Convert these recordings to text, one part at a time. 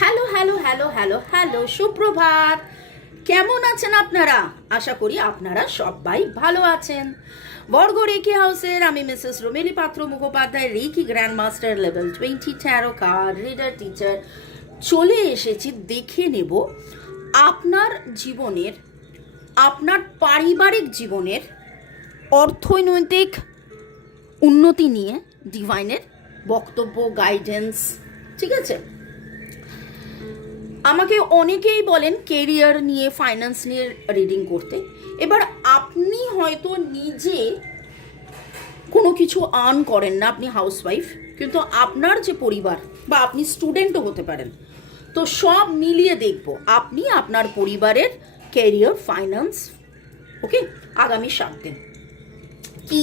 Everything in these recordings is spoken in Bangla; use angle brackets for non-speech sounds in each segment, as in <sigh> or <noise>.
Hello hello hello hello hello, সুপ্রভাত। কেমন আছেন আপনারা? আশা করি আপনারা সবাই ভালো আছেন। বর্গ রেকি হাউসের আমি Mrs Romeli Patra Mukhopadhyay reiki grand master level twenty tarot card reader teacher. চলে এসেছি, দেখে নেব আপনার জীবনের, আপনার পারিবারিক জীবনের অর্থনৈতিক উন্নতি নিয়ে ডিভাইনের বক্তব্য গাইডেন্স ঠিক আছে? আমাকে অনেকেই বলেন কেরিয়ার নিয়ে ফাইন্যান্স নিয়ে রিডিং করতে। এবার আপনি হয়তো নিজে কোনো কিছু আর্ন করেন না, আপনি হাউসওয়াইফ কিন্তু আপনার যে পরিবার বা আপনি স্টুডেন্টও হতে পারেন। তো সব মিলিয়ে দেখব আপনি আপনার পরিবারের ক্যারিয়ার ফাইন্যান্স ওকে আগামী সাত দিন। কি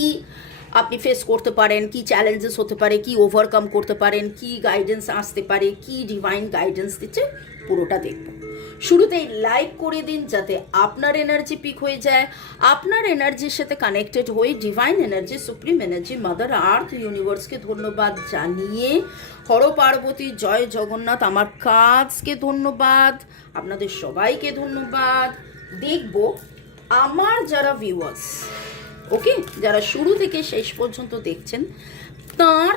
আপনি ফেস করতে পারেন, কি চ্যালেঞ্জেস হতে পারে, কি ওভারকাম করতে পারেন, কি গাইডেন্স আসতে পারে, কি ডিভাইন গাইডেন্স দিচ্ছে পুরোটা দেখব। শুরুতেই লাইক করে দিন যাতে আপনার এনার্জি পিক হয়ে যায়। আপনার এনার্জির সাথে কানেক্টেড হয়ে divine energy supreme energy mother earth ইউনিভার্সকে ধন্যবাদ জানিয়ে হর পার্বতী, জয় জগন্নাথ, আমার কাজকে ধন্যবাদ, আপনাদের সবাইকে ধন্যবাদ। দেখব আমার যারা ভিউয়ার্স ওকে যারা শুরু থেকে শেষ পর্যন্ত দেখছেন, তার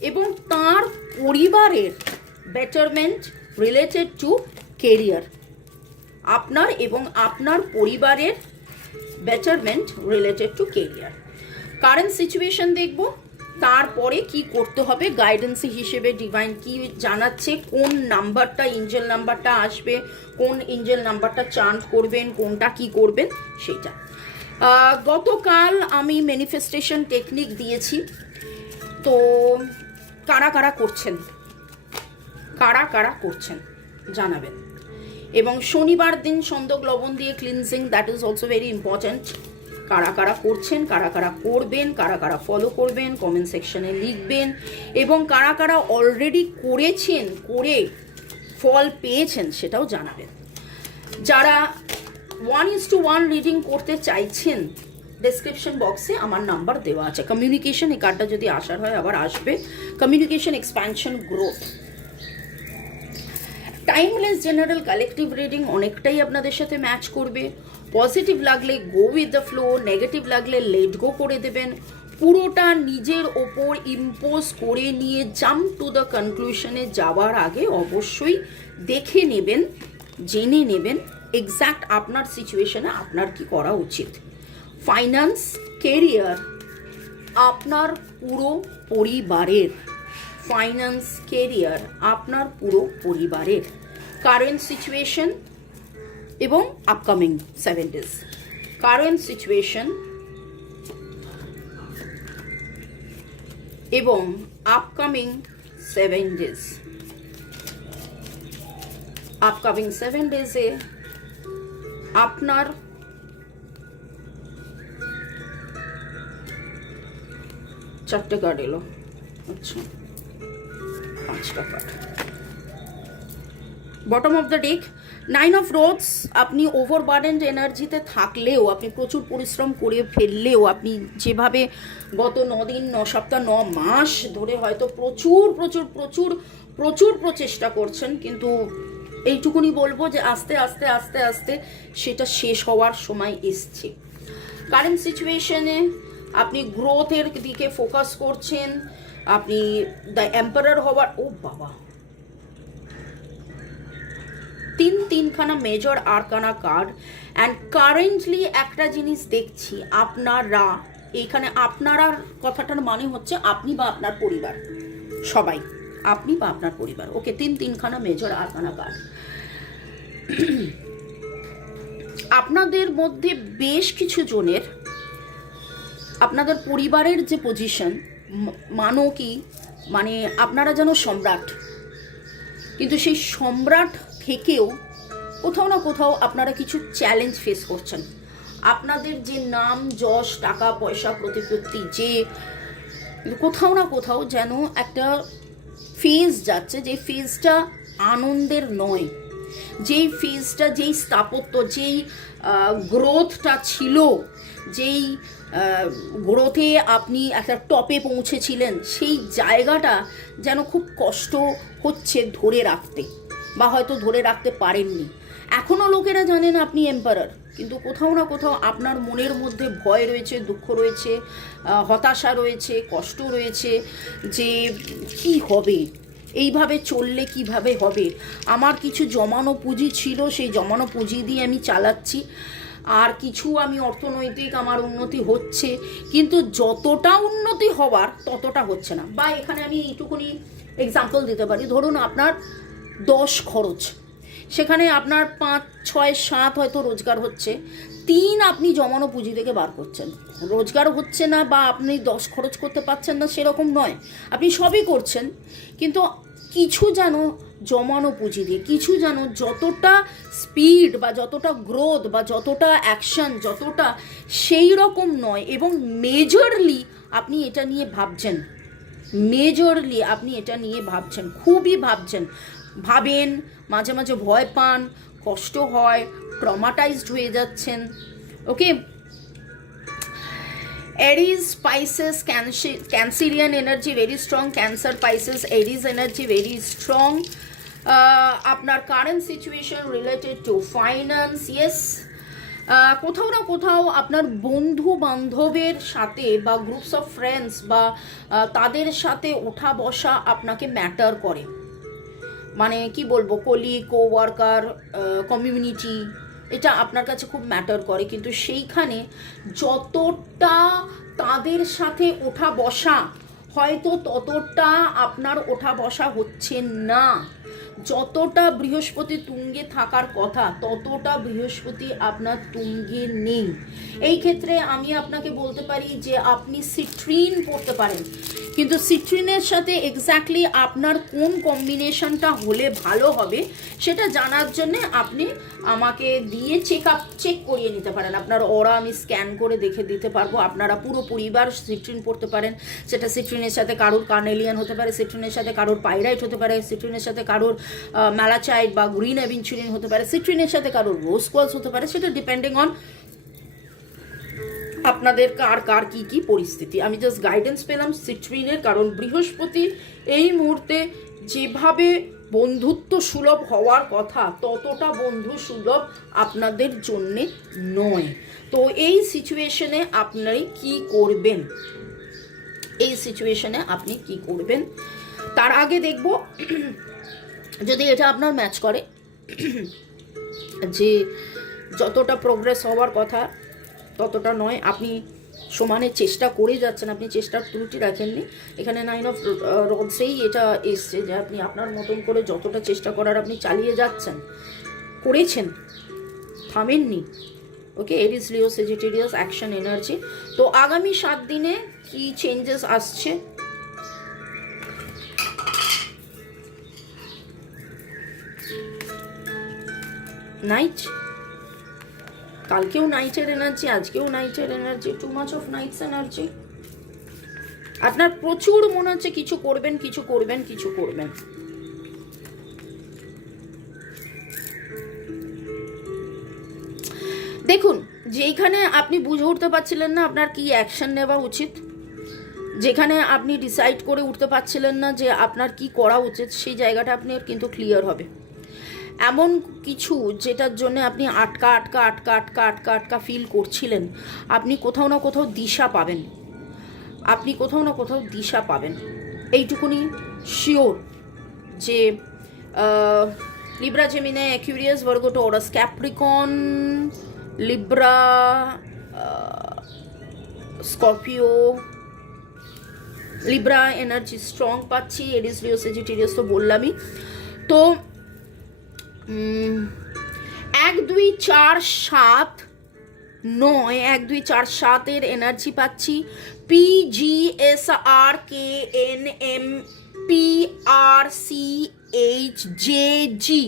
এবং তার পরিবারের বেটারমেন্ট রিলেটেড টু কেরিয়ার আপনার এবং আপনার পরিবারের betterment related to career current situation দেখব, তারপরে কি করতে হবে গাইডেন্স হিসেবে ডিভাইন কি জানাচ্ছে, কোন নাম্বারটা ইঞ্জেল নাম্বারটা আসবে, কোন ইঞ্জেল নাম্বারটা চান্ট করবেন, কোনটা কি করবেন সেটা গতকাল আমি ম্যানিফেস্টেশন টেকনিক দিয়েছি। তো কারা কারা করছেন? কারা কারা করছেন, জানাবেন। এবং শনিবার দিন সন্দক লবণ দিয়ে cleansing that is also very important কারা কারা করছেন, কারা কারা করবেন, কারা কারা ফলো করবেন কমেন্ট সেকশনে লিখবেন, এবং কারা কারা অলরেডি করেছেন, করে ফল পেয়েছেন, সেটাও জানাবেন। যারা one is to one reading করতে চাইছেন ডেসক্রিপশন বক্সে আমার নাম্বার দেওয়া আছে। কমিউনিকেশন এই কার্ডটা যদি আসার হয়, আবার আসবে। Communication expansion growth timeless general collective reading অনেকটাই আপনাদের সাথে ম্যাচ করবে। পজিটিভ লাগলে go with the flow negative লাগলে লেট গো করে দেবেন। পুরোটা নিজের ওপর ইম্পোজ করে নিয়ে জাম্প টু দ্য কনক্লুশনে যাওয়ার আগে অবশ্যই দেখে নেবেন, জেনে নেবেন এক্স্যাক্ট আপনার সিচুয়েশনে আপনার কি করা উচিত। ফাইন্যান্স কেরিয়ার আপনার পুরো পরিবারের ফাইন্যান্স কেরিয়ার আপনার পুরো পরিবারের কারেন্ট সিচুয়েশন এবং upcoming seven days current situation এবং upcoming seven days upcoming seven ডেজে আপনার চারটে কার্ড এলো। আচ্ছা। পাঁচটা card bottom of the deck nine of rods আপনি ওভারবার্ডেন্ড এনার্জিতে থাকলেও, আপনি প্রচুর পরিশ্রম করে ফেললেও, আপনি যেভাবে গত দিন ন সপ্তাহ, ন মাস ধরে হয়তো প্রচুর প্রচুর প্রচুর প্রচুর প্রচেষ্টা করছেন, কিন্তু এইটুকুনি বলব যে আস্তে আস্তে আস্তে আস্তে সেটা শেষ হওয়ার সময় এসছে। কারেন্ট সিচুয়েশনে আপনি গ্রোথের দিকে ফোকাস করছেন আপনি দ্য এম্পারার হওয়ার, ও বাবা। তিন তিনখানা major arcana card and currently একটা জিনিস দেখছি, আপনারা, এইখানে আপনারার কথাটার মানে হচ্ছে আপনি বা আপনার পরিবার, সবাই, আপনি বা আপনার পরিবার। ওকে তিন তিনখানা মেজর আরকানা কার্ড আপনাদের মধ্যে বেশ কিছু জনের, আপনাদের পরিবারের যে পজিশন মানো কি? মানে আপনারা যেন সম্রাট। কিন্তু সেই সম্রাট থেকেও কোথাও না কোথাও আপনারা কিছু চ্যালেঞ্জ ফেস করছেন। আপনাদের যে নাম, যশ, টাকা, পয়সা, প্রতিপত্তি, যে কোথাও না কোথাও যেন একটা ফেজ যাচ্ছে, যে ফেজটা আনন্দের নয়। যেই ফেজটা যেই স্থাপত্য, যেই গ্রোথটা ছিল, যেই গ্রোথে আপনি একটা টপে পৌঁছেছিলেন, সেই জায়গাটা যেন খুব কষ্ট হচ্ছে ধরে রাখতে বা হয়তো ধরে রাখতে পারেননি। এখনও লোকেরা জানেন আপনি এম্পারার কিন্তু কোথাও না কোথাও আপনার মনের মধ্যে ভয় রয়েছে, দুঃখ রয়েছে হতাশা রয়েছে, কষ্ট রয়েছে যে কি হবে? এইভাবে চললে কীভাবে হবে? আমার কিছু জমানো পুঁজি ছিল, সেই জমানো পুঁজি দিয়ে আমি চালাচ্ছি। আর কিছু আমি অর্থনৈতিক আমার উন্নতি হচ্ছে। কিন্তু যতটা উন্নতি হওয়ার, ততটা হচ্ছে না। বা এখানে আমি এইটুকুনি এক্সাম্পল দিতে পারি। ধরুন আপনার দশ খরচ। সেখানে আপনার পাঁচ, ছয়, সাত হয়তো রোজগার হচ্ছে। তিন আপনি জমানো পুঁজি থেকে বার করছেন। রোজগার হচ্ছে না বা আপনি দশ খরচ করতে পারছেন না সেরকম নয়। আপনি সবই করছেন, কিন্তু কিছু যেন জমানো পুঁজি দিয়ে, কিছু যেন যতটা স্পিড বা যতটা গ্রোথ বা যতটা অ্যাকশন যতটা সেই রকম নয় এবং মেজরলি আপনি এটা নিয়ে ভাবছেন। মেজরলি আপনি এটা নিয়ে ভাবছেন, খুবই ভাবছেন। ভাবেন, মাঝে মাঝে ভয় পান, কষ্ট হয় ট্রমাটাইজড হয়ে যাচ্ছেন okay Aries Cancer- Cancerian energy very strong. Cancer, Pisces, Aries energy very strong. Uh, আপনার current situation related to finance yes কোথাও না কোথাও আপনার বন্ধু বান্ধবের সাথে বা গ্রুপস অফ ফ্রেন্ডস বা তাদের সাথে ওঠা বসা আপনাকে ম্যাটার করে মানে কি বলব কলি কো ওয়ার্কার কমিউনিটি এটা আপনার কাছে খুব ম্যাটার করে, কিন্তু সেইখানে যতটা তাদের সাথে ওঠা বসা, হয়তো ততটা আপনার ওঠা বসা হচ্ছে না। যতটা বৃহস্পতি তুঙ্গে থাকার কথা, ততটা বৃহস্পতি আপনার তুঙ্গে নেই। এই ক্ষেত্রে আমি আপনাকে বলতে পারি যে আপনি সিট্রিন পড়তে পারেন। কিন্তু সিট্রিনের সাথে এক্স্যাক্টলি আপনার কোন কম্বিনেশনটা হলে ভালো হবে, সেটা জানার জন্য আপনি আমাকে দিয়ে চেক আপ চেক করিয়ে নিতে পারেন। আপনার ওরা আমি স্ক্যান করে দেখে দিতে পারব। আপনারা পুরো পরিবার সিট্রিন পড়তে পারেন। সেটা সিট্রিনের সাথে কারোর কার্নেলিয়ান হতে পারে সিট্রিনের সাথে কারোর পাইরাইট হতে পারে সিট্রিনের সাথে কারোর ম্যালাচাইট বা গ্রিন অ্যাভিনচুরিন হতে পারে, সিট্রিনের সাথে কারোর রোজ কলস হতে পারে, সেটা ডিপেন্ডিং অন আপনাদের কার কার কি কি পরিস্থিতি। আমি জাস্ট গাইডেন্স পেলাম সিট্রিনের, কারণ বৃহস্পতি এই মুহূর্তে যেভাবে বন্ধুত্ব সুলভ হওয়ার কথা, ততটা বন্ধু সুলভ আপনাদের জন্যে নয়। তো এই সিচুয়েশনে আপনারা কি করবেন? এই সিচুয়েশনে আপনি কি করবেন? তার আগে দেখব যদি এটা আপনার ম্যাচ করে, যে যতটা প্রোগ্রেস হওয়ার কথা, ততটা নয়, আপনি সমানে চেষ্টা করে যাচ্ছেন, আপনি চেষ্টার ত্রুটি রাখেননি। এখানে নাইন অফ রডসেই এটা এসছে যে আপনি আপনার মতন করে যতটা চেষ্টা করার আপনি চালিয়ে যাচ্ছেন, করেছেন, থামেননি। Okay Aries Leo Sagittarius action energy তো আগামী সাত দিনে কি চেঞ্জেস আসছে? নাইট কালকেও নাইটের এনার্জি আজকেও নাইটের energy too much of knights energy আপনার প্রচুর মনে হচ্ছে কিছু করবেন কিছু করবেন কিছু করবেন। দেখুন, যেইখানে আপনি বুঝে উঠতে পারছিলেন না আপনার কি অ্যাকশন নেওয়া উচিত, যেখানে আপনি ডিসাইড করে উঠতে পারছিলেন না যে আপনার কি করা উচিত, সেই জায়গাটা আপনি কিন্তু ক্লিয়ার হবে। এমন কিছু যেটার জন্য আপনি আটকা আটকা আটকা আটকা আটকা আটকা ফিল করছিলেন, আপনি কোথাও না কোথাও দিশা পাবেন। আপনি কোথাও না কোথাও দিশা পাবেন। এইটুকুনি শিওর যে Libra Gemini Aquarius Virgo Taurus Capricorn Libra Scorpio Libra energy strong পাচ্ছি এডিস লিও সেজিটেরিয়াস তো বললামই। তো এক, দুই, চার, সাত, নয়, এক, দুই, চার, সাতের এনার্জি পাচ্ছি। P G S R K N M P R C H J G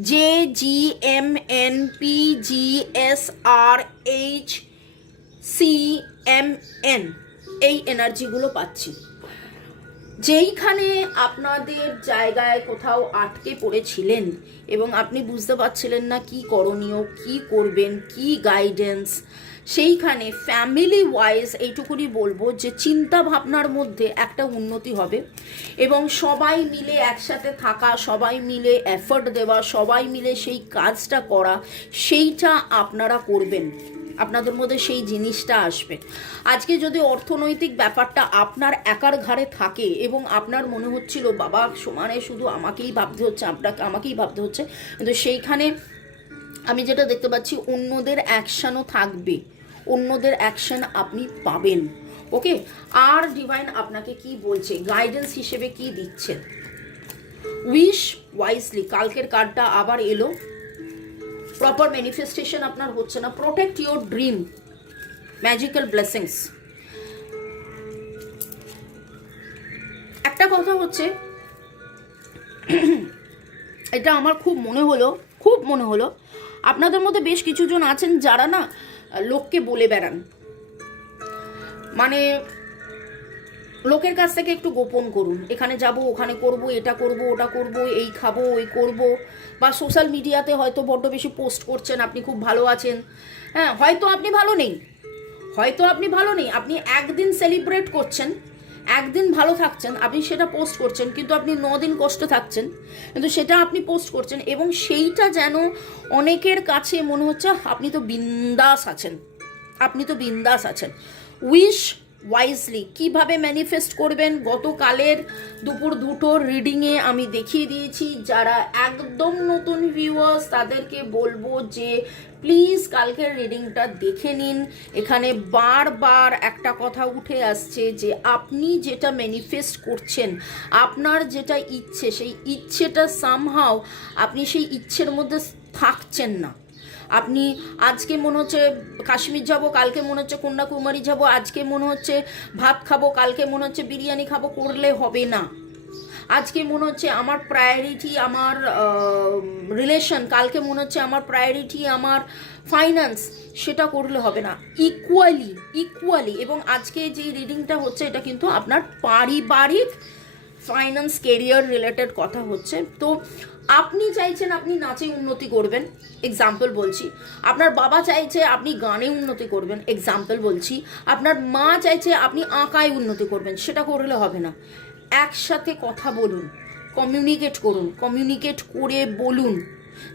J G M N P G S R H C M N এই এনার্জিগুলো পাচ্ছি। যেইখানে আপনাদের জায়গায় কোথাও আটকে পড়েছিলেন এবং আপনি বুঝতে পারছিলেন না কি করণীয়, কি করবেন, কি গাইডেন্স সেইখানে ফ্যামিলি ওয়াইজ এইটুকুনি বলব যে চিন্তা ভাবনার মধ্যে একটা উন্নতি হবে এবং সবাই মিলে একসাথে থাকা, সবাই মিলে এফর্ট দেওয়া, সবাই মিলে সেই কাজটা করা, সেইটা আপনারা করবেন। আপনাদের মধ্যে সেই জিনিসটা আসবে। আজকে যদি অর্থনৈতিক ব্যাপারটা আপনার একার ঘাড়ে থাকে এবং আপনার মনে হচ্ছিল, বাবা, সমানে শুধু আমাকেই ভাবতে হচ্ছে, আপনাকে আমাকেই ভাবতে হচ্ছে। কিন্তু সেইখানে আমি যেটা দেখতে পাচ্ছি, অন্যদের অ্যাকশনও থাকবে। অন্যদের অ্যাকশন আপনি পাবেন। ওকে? আর ডিভাইন আপনাকে কি বলছে? গাইডেন্স হিসেবে কি দিচ্ছে? উইশ ওয়াইজলি কালকের কার্ডটা আবার এলো। প্রপার ম্যানিফেস্টেশন আপনার হচ্ছে না। Protect your dream magical blessings একটা কথা হচ্ছে, <clears throat> এটা আমার খুব মনে হলো, খুব মনে হলো। আপনাদের মধ্যে বেশ কিছুজন আছেন যারা না লোককে বলে বেড়ান। মানে লোকের কাছ থেকে একটু গোপন করুন। এখানে যাব, ওখানে করব, এটা করব, ওটা করব, এই খাব, ওই করব। বা সোশ্যাল মিডিয়াতে হয়তো বড্ড বেশি পোস্ট করছেন, আপনি খুব ভালো আছেন। হ্যাঁ হয়তো আপনি ভালো নেই। হয়তো আপনি ভালো নেই। আপনি একদিন সেলিব্রেট করছেন, একদিন ভালো থাকছেন, আপনি সেটা পোস্ট করছেন, কিন্তু আপনি দিন কষ্ট থাকছেন। কিন্তু সেটা আপনি পোস্ট করছেন এবং সেইটা যেন অনেকের কাছে মনে হচ্ছে আপনি তো বিন্দাস আছেন। আপনি তো বিন্দাস আছেন। উইশ ওয়াইজলি কীভাবে ম্যানিফেস্ট করবেন? গতকালের দুপুর দুটোর রিডিংয়ে আমি দেখিয়ে দিয়েছি। যারা একদম নতুন ভিউয়ার্স তাদেরকে বলব যে প্লিজ কালকের রিডিংটা দেখে নিন। এখানে বারবার একটা কথা উঠে আসছে যে আপনি যেটা ম্যানিফেস্ট করছেন, আপনার যেটা ইচ্ছে, সেই ইচ্ছেটা সামহাও আপনি সেই ইচ্ছের মধ্যে থাকছেন না। আপনি আজকে মনে হচ্ছে কাশ্মীর যাব, কালকে মনে হচ্ছে কন্যাকুমারী যাব, আজকে মনে হচ্ছে ভাত খাব, কালকে মনে হচ্ছে বিরিয়ানি খাব, করলে হবে না। আজকে মনে হচ্ছে আমার প্রায়োরিটি আমার রিলেশন কালকে মনে হচ্ছে আমার প্রায়োরিটি আমার ফাইন্যান্স সেটা করলে হবে না। ইকুয়ালি ইকুয়ালি এবং আজকে যে রিডিংটা হচ্ছে, এটা কিন্তু আপনার পারিবারিক ফাইন্যান্স কেরিয়ার রিলেটেড কথা হচ্ছে। তো আপনি চাইছেন আপনি নাচে উন্নতি করবেন এক্সাম্পল বলছি। আপনার বাবা চাইছে আপনি গানে উন্নতি করবেন এক্সাম্পল বলছি। আপনার মা চাইছে আপনি আঁকায় উন্নতি করবেন, সেটা করলে হবে না। একসাথে কথা বলুন কমিউনিকেট করুন কমিউনিকেট করে বলুন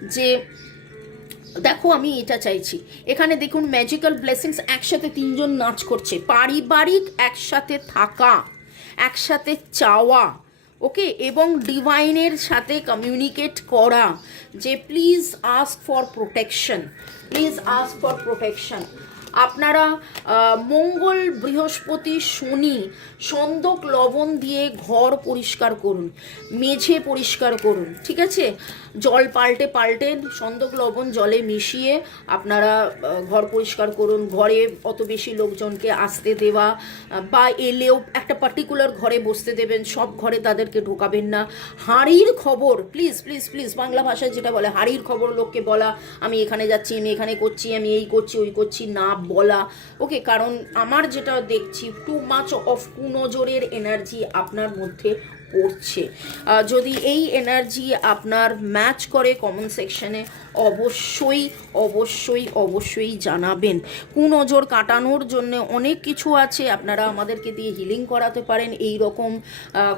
যে, দেখো আমি এটা চাইছি। এখানে দেখুন ম্যাজিক্যাল ব্লেসিংস একসাথে তিনজন নাচ করছে। পারিবারিক একসাথে থাকা, একসাথে চাওয়া। ওকে, এবং ডিভাইনের সাথে কমিউনিকেট করা যে please ask for protection please ask for protection আপনারা মঙ্গল বৃহস্পতি শনি সন্দক লবণ দিয়ে ঘর পরিষ্কার করুন, মেঝে পরিষ্কার করুন, ঠিক আছে? জল পাল্টে পাল্টে সন্দক লবণ জলে মিশিয়ে আপনারা ঘর পরিষ্কার করুন, ঘরে অত বেশি লোকজনকে আসতে দেওয়া বা এলেও একটা পার্টিকুলার ঘরে বসতে দেবেন, সব ঘরে তাদেরকে ঢোকাবেন না। হাঁড়ির খবর প্লিজ প্লিজ প্লিজ বাংলা ভাষায় যেটা বলে, হাঁড়ির খবর লোককে বলা, আমি এখানে যাচ্ছি, আমি এখানে করছি, আমি এই করছি, ওই করছি, না বলা। ওকে কারণ আমার যেটা দেখছি টু মাচ অফ কুনজরের এনার্জি আপনার মধ্যে পড়ছে। যদি এই এনার্জি আপনার ম্যাচ করে কমেন্ট সেকশনে অবশ্যই অবশ্যই অবশ্যই জানাবেন। কুনজর কাটানোর জন্য অনেক কিছু আছে, আপনারা আমাদেরকে দিয়ে হিলিং করাতে পারেন, এই রকম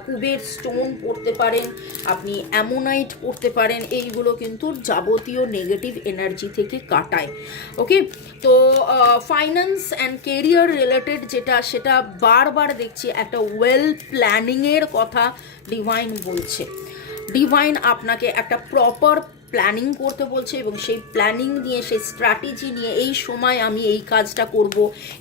কুবের স্টোন পড়তে পারেন, আপনি অ্যামোনাইট পড়তে পারেন, এইগুলো কিন্তু যাবতীয় নেগেটিভ এনার্জি থেকে কাটায়। ওকে? তো ফাইন্যান্স অ্যান্ড কেরিয়ার রিলেটেড যেটা, সেটা বারবার দেখছি, একটা ওয়েল প্ল্যানিংয়ের কথা ডিভাইন বলছে। ডিভাইন আপনাকে একটা প্রপার প্ল্যানিং করতে বলছে এবং সেই প্ল্যানিং নিয়ে, সেই স্ট্র্যাটেজি নিয়ে এই সময় আমি এই কাজটা করব,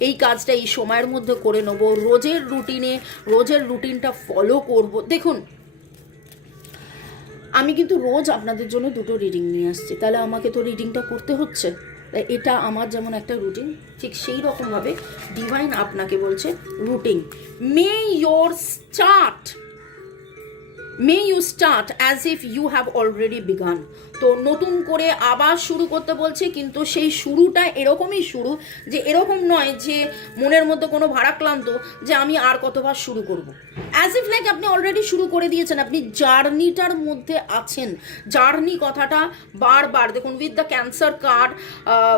এই কাজটা এই সময়ের মধ্যে করে নেব, রোজের রুটিনে রোজের রুটিনটা ফলো করব। দেখুন, আমি কিন্তু রোজ আপনাদের জন্য দুটো রিডিং নিয়ে আসছি। তাহলে আমাকে তো রিডিংটা করতে হচ্ছে। এটা আমার যেমন একটা রুটিন ঠিক সেই রকমভাবে ডিভাইন আপনাকে বলছে routine may your start may you start as if you have already begun তো নতুন করে আবার শুরু করতে বলছে, কিন্তু সেই শুরুটা এরকমই শুরু যে এরকম নয় যে মনের মধ্যে কোনো ভারাক্রান্ত যে আমি আর কতবার শুরু করব। অ্যাজ ইফ লাইক আপনি অলরেডি শুরু করে দিয়েছেন, আপনি জার্নিটার মধ্যে আছেন। জার্নি কথাটা বারবার, দেখুন with the Cancer card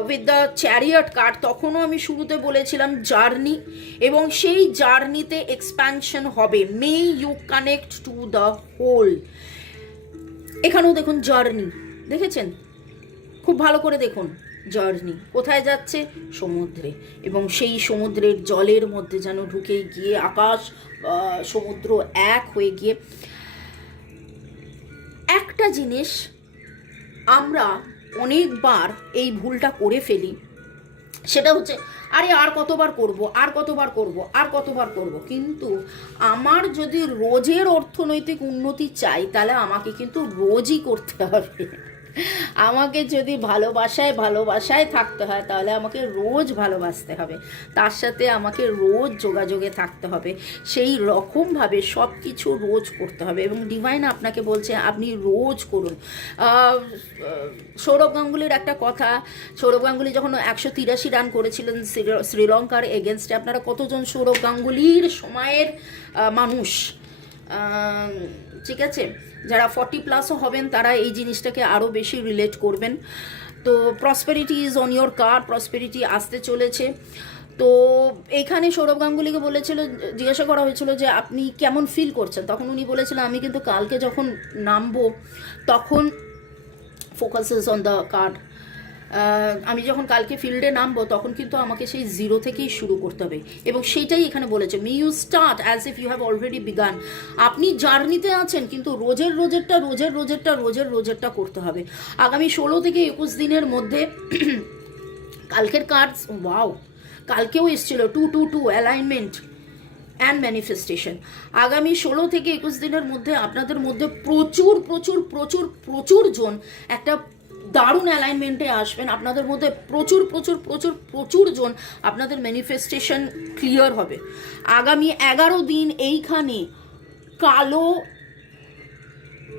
with the chariot card তখনও আমি শুরুতে বলেছিলাম জার্নি, এবং সেই জার্নিতে এক্সপ্যানশন হবে। May you connect to the whole এখানেও দেখুন জার্নি। দেখেছেন? খুব ভালো করে দেখুন, জার্নি। কোথায় যাচ্ছে? সমুদ্রে। এবং সেই সমুদ্রের জলের মধ্যে যেন ঢুকে গিয়ে আকাশ সমুদ্র এক হয়ে গিয়ে একটা জিনিস আমরা অনেকবার এই ভুলটা করে ফেলি, সেটা হচ্ছে, আরে আর কতবার করব, আর কতবার করব, আর কতবার করব? কিন্তু আমার যদি রোজের অর্থনৈতিক উন্নতি চাই, তাহলে আমাকে কিন্তু রোজই করতে হবে। আমাকে যদি ভালোবাসায় ভালোবাসায় থাকতে হয়, তাহলে আমাকে রোজ ভালোবাসতে হবে। তার সাথে আমাকে রোজ যোগাযোগে থাকতে হবে। সেই রকমভাবে সব কিছু রোজ করতে হবে এবং ডিভাইন আপনাকে বলছে, আপনি রোজ করুন। সৌরভ গাঙ্গুলির একটা কথা, সৌরভ গাঙ্গুলি যখন একশো তিরাশি রান করেছিলেন শ্রী- শ্রীলঙ্কার এগেনস্টে আপনারা কতজন সৌরভ গাঙ্গুলির সময়ের মানুষ? ঠিক আছে? যারা ফর্টি প্লাসও হবেন, তারা এই জিনিসটাকে আরও বেশি রিলেট করবেন। তো prosperity is on your car prosperity আসতে চলেছে। তো এখানে সৌরভ গাঙ্গুলিকে বলেছিল, জিজ্ঞাসা করা হয়েছিল যে, আপনি কেমন ফিল করছেন? তখন উনি বলেছিলেন আমি কিন্তু কালকে যখন নামবো, তখন ফোকাসেস অন দ্য কার্ড আমি যখন কালকে ফিল্ডে নামবো, তখন কিন্তু আমাকে সেই জিরো থেকেই শুরু করতে হবে। এবং সেটাই এখানে বলেছে me you start as if you have already begun আপনি জার্নিতে আছেন, কিন্তু রোজের রোজেরটা রোজের রোজেরটা রোজের রোজেরটা করতে হবে। আগামী ষোলো থেকে একুশ দিনের মধ্যে <clears throat> কালকের কার্ড ওয়াও কালকেও এসেছিল two two two alignment and manifestation আগামী ষোলো থেকে একুশ দিনের মধ্যে আপনাদের মধ্যে প্রচুর প্রচুর প্রচুর প্রচুর জন একটা দারুণ অ্যালাইনমেন্টে আসবেন। আপনাদের মধ্যে প্রচুর প্রচুর প্রচুর প্রচুর জন আপনাদের ম্যানিফেস্টেশন ক্লিয়ার হবে। আগামী এগারো দিন এইখানে কালো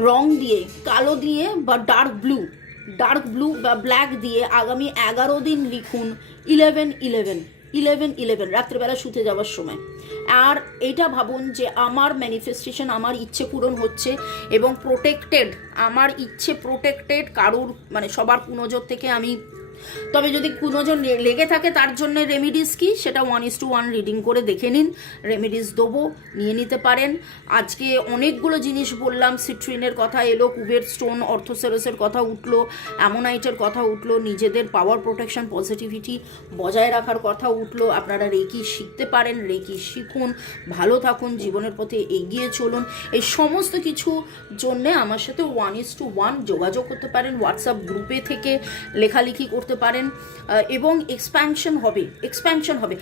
রং দিয়ে, কালো দিয়ে বা ডার্ক ব্লু ডার্ক ব্লু বা ব্ল্যাক দিয়ে আগামী এগারো দিন লিখুন ইলেভেন ইলেভেন ইলেভেন ইলেভেন, রাত্রেবেলা শুতে যাওয়ার সময়। আর এটা ভাবুন যে আমার ম্যানিফেস্টেশন আমার ইচ্ছে পূরণ হচ্ছে এবং প্রোটেক্টেড আমার ইচ্ছে প্রোটেক্টেড কারুর মানে সবার পুনজোর থেকে আমি তবে যদি কুনজর লে- লেগে থাকে তার জন্য রেমিডিস কি? সেটা one is to one reading করে দেখে নিন। রেমিডিস দেবো, নিয়ে নিতে পারেন। আজকে অনেকগুলো জিনিস বললাম সিট্রিনের কথা এলো, কুবের স্টোন অর্থোসেরসের কথা উঠল অ্যামোনাইটের কথা উঠল, নিজেদের পাওয়ার প্রোটেকশন পজিটিভিটি বজায় রাখার কথা উঠল। আপনারা রেকি শিখতে পারেন, রেকি শিখুন, ভালো থাকুন, জীবনের পথে এগিয়ে চলুন। এই সমস্ত কিছু জন্যে আমার সাথে ওয়ান ইস টু ওয়ান যোগাযোগ করতে পারেন। হোয়াটসঅ্যাপ গ্রুপে থেকে লেখালেখি করতে পারেন এবং এক্সপ্যানশন হবে এক্সপ্যানশন হবে।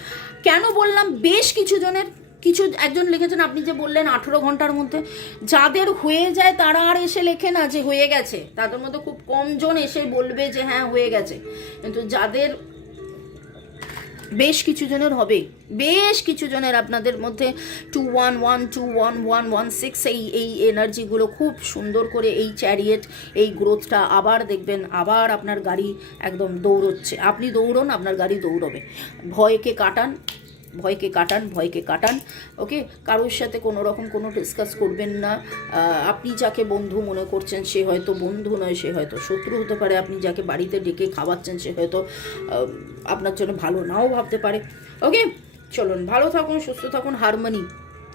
কেন বললাম বেশ কিছু জনের, কিছু একজন লিখেছেন, আপনি যে বললেন আঠেরো ঘণ্টার মধ্যে, যাদের হয়ে যায় তারা আর এসে লেখে না যে হয়ে গেছে। তাদের মধ্যে খুব কমজন এসে বলবে যে হ্যাঁ হয়ে গেছে। কিন্তু যাদের বেশ কিছু জনের হবে বেশ কিছু জনের আপনাদের মধ্যে two one one two one one one six এই এই এনার্জিগুলো খুব সুন্দর করে এই চ্যারিয়েট এই গ্রোথটা আবার দেখবেন, আবার আপনার গাড়ি একদম দৌড়চ্ছে। আপনি দৌড়ন, আপনার গাড়ি দৌড়বে। ভয়কে কাটান ভয়কে কাটান ভয়কে কাটান, ওকে? কারোর সাথে কোনো রকম কোনো ডিসকাস করবেন না। আপনি যাকে বন্ধু মনে করছেন, সে হয়তো বন্ধু নয়, সে হয়তো শত্রু হতে পারে। আপনি যাকে বাড়িতে ডেকে খাওয়াচ্ছেন, সে হয়তো আপনার জন্য ভালো নাও ভাবতে পারে। ওকে? চলুন, ভালো থাকুন, সুস্থ থাকুন, হারমোনি।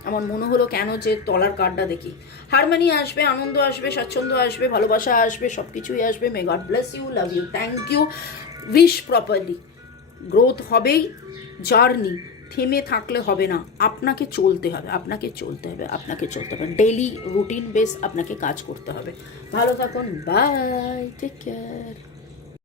আমার মনে হলো কেন যে তলার কার্ডটা দেখি। হারমোনি আসবে, আনন্দ আসবে, স্বাচ্ছন্দ্য আসবে, ভালোবাসা আসবে সব কিছুই আসবে। May God bless you love you thank you wish properly growth হবেই জার্নি থেমে থাকলে হবে না। আপনাকে চলতে হবে, আপনাকে চলতে হবে, আপনাকে চলতে হবে। ডেইলি রুটিন বেস আপনাকে কাজ করতে হবে। ভালো থাকুন বাই টেক কেয়ার